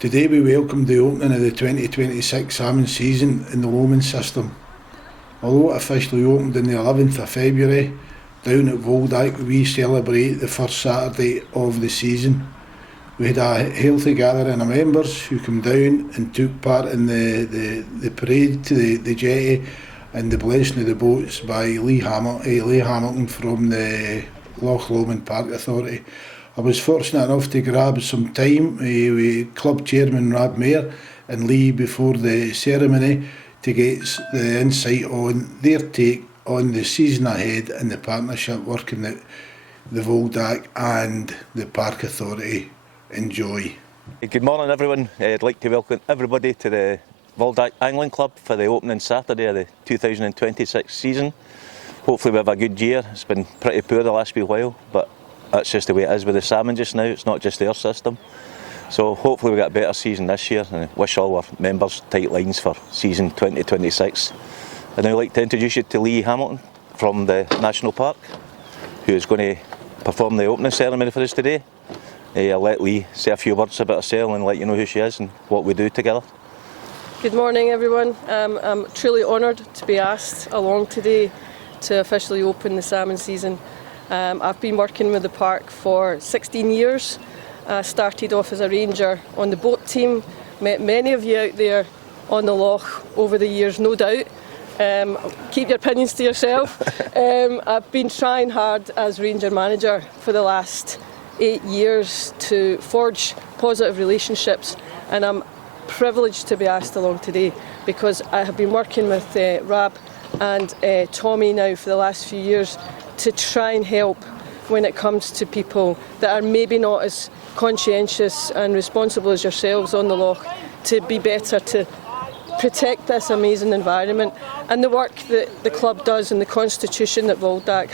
Today we welcomed the opening of the 2026 salmon season in the Lomond system. Although it officially opened on the 11th of February, down at VOLDAC we celebrate the first Saturday of the season. We had a healthy gathering of members who came down and took part in the parade to the jetty and the blessing of the boats by Lee Hamilton from the Lomond Park Authority. I was fortunate enough to grab some time with Club Chairman Rab Mayer and Lee before the ceremony to get the insight on their take on the season ahead and the partnership working that the VOLDAC and the Park Authority enjoy. Good morning everyone. I'd like to welcome everybody to the VOLDAC Angling Club for the opening Saturday of the 2026 season. Hopefully we have a good year. It's been pretty poor the last wee while, but that's just the way it is with the salmon just now. It's not just their system. So hopefully we get a better season this year, and I wish all our members tight lines for season 2026. I'd now like to introduce you to Lee Hamilton from the National Park, who is going to perform the opening ceremony for us today. I'll let Lee say a few words about herself and let you know who she is and what we do together. Good morning everyone. I'm truly honoured to be asked along today to officially open the salmon season. I've been working with the park for 16 years. I started off as a ranger on the boat team, met many of you out there on the loch over the years, no doubt. Keep your opinions to yourself. I've been trying hard as ranger manager for the last 8 years to forge positive relationships, and I'm privileged to be asked along today because I have been working with Rab and Tommy now for the last few years to try and help when it comes to people that are maybe not as conscientious and responsible as yourselves on the loch, to be better, to protect this amazing environment. And the work that the club does and the constitution that VOLDAC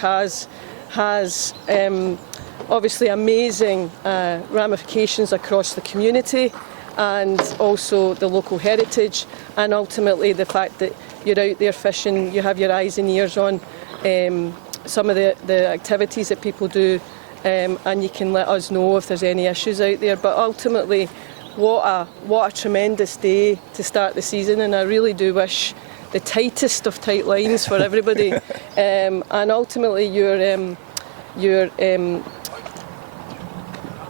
has obviously amazing ramifications across the community and also the local heritage, and ultimately the fact that you're out there fishing, you have your eyes and ears on some of the activities that people do, and you can let us know if there's any issues out there. But ultimately, what a tremendous day to start the season, and I really do wish the tightest of tight lines for everybody. And ultimately, your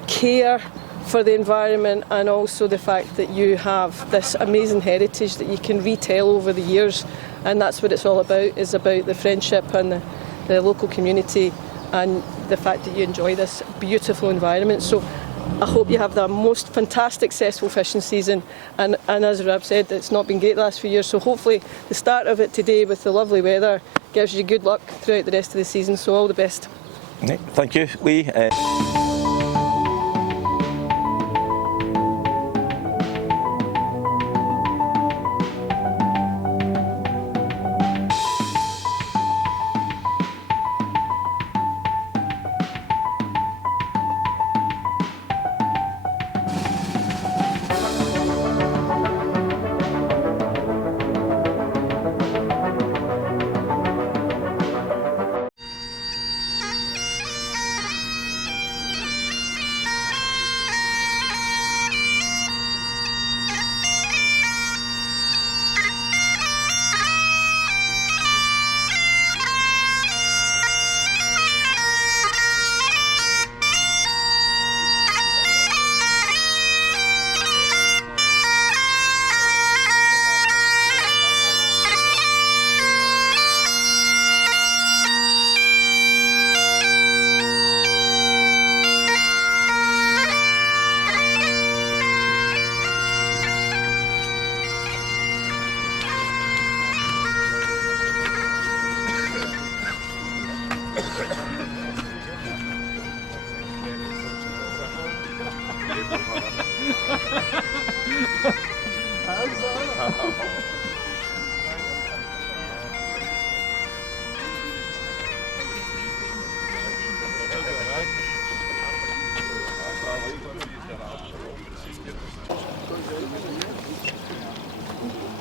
care for the environment, and also the fact that you have this amazing heritage that you can retell over the years, and that's what it's all about, is about the friendship and the local community and the fact that you enjoy this beautiful environment. So I hope you have the most fantastic, successful fishing season, and as Rab said, it's not been great the last few years, so hopefully the start of it today with the lovely weather gives you good luck throughout the rest of the season, so all the best. Thank you, Lee.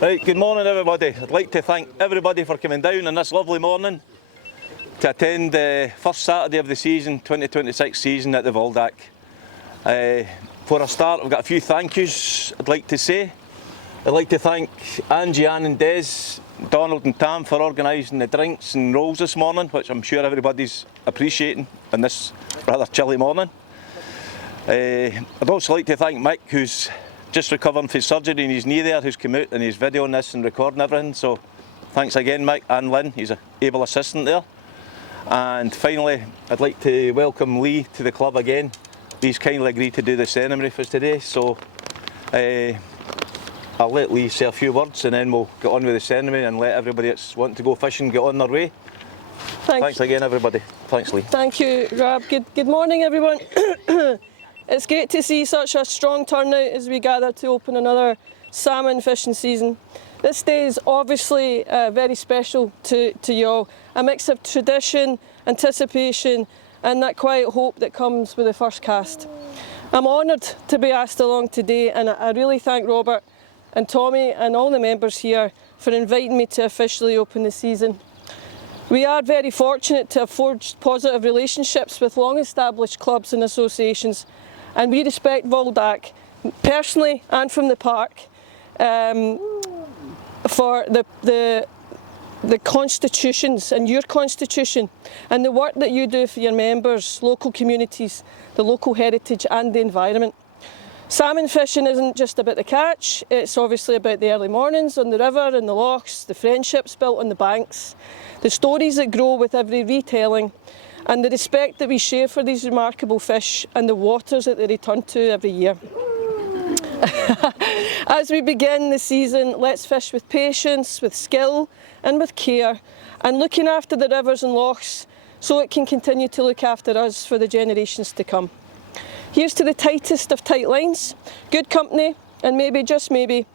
Right, good morning everybody. I'd like to thank everybody for coming down on this lovely morning to attend the first Saturday of the season, 2026 season at the VOLDAC. before I start, I've got a few thank yous I'd like to say. I'd like to thank Angie, Ann and Des, Donald and Tam for organising the drinks and rolls this morning, which I'm sure everybody's appreciating on this rather chilly morning. I'd also like to thank Mick, who's just recovering from surgery in his knee there, who's come out and he's videoing this and recording everything. So thanks again, Mick, and Lynn, he's an able assistant there. And finally, I'd like to welcome Lee to the club again. He's kindly agreed to do the ceremony for us today, so I'll let Lee say a few words and then we'll get on with the ceremony and let everybody that's wanting to go fishing get on their way. Thanks again, everybody. Thanks, Lee. Thank you, Rob. Good morning, everyone. It's great to see such a strong turnout as we gather to open another salmon fishing season. This day is obviously very special to you all. A mix of tradition, anticipation and that quiet hope that comes with the first cast. I'm honoured to be asked along today, and I really thank Robert and Tommy and all the members here for inviting me to officially open the season. We are very fortunate to have forged positive relationships with long-established clubs and associations, and we respect VOLDAC personally and from the park for the constitutions and your constitution and the work that you do for your members, local communities, the local heritage and the environment. Salmon fishing isn't just about the catch, it's obviously about the early mornings on the river and the lochs, the friendships built on the banks, the stories that grow with every retelling, and the respect that we share for these remarkable fish and the waters that they return to every year. As we begin the season, let's fish with patience, with skill and with care, and looking after the rivers and lochs so it can continue to look after us for the generations to come. Here's to the tightest of tight lines, good company, and maybe, just maybe,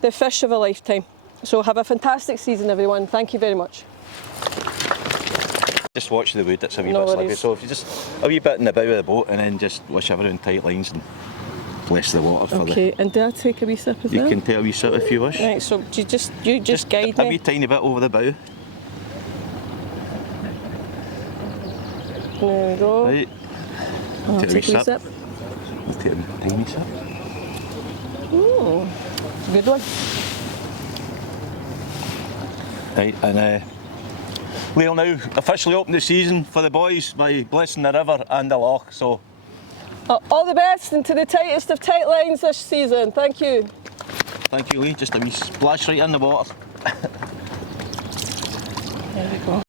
the fish of a lifetime. So have a fantastic season, everyone. Thank you very much. Just watch the wood, it's a wee bit slippery. So if you just a wee bit in the bow of the boat and then just wish everyone tight lines and bless the water for Okay, and do I take a wee sip as well? You can take a wee sip if you wish. Right, so you just guide me. A wee tiny bit over the bow. There we go. Right. I'll take a wee sip. Take a tiny sip. Ooh, good one. Right, and we'll now officially open the season for the boys by blessing the river and the loch. So all the best into the tightest of tight lines this season. Thank you. Thank you, Lee. Just a wee splash right in the water. There we go.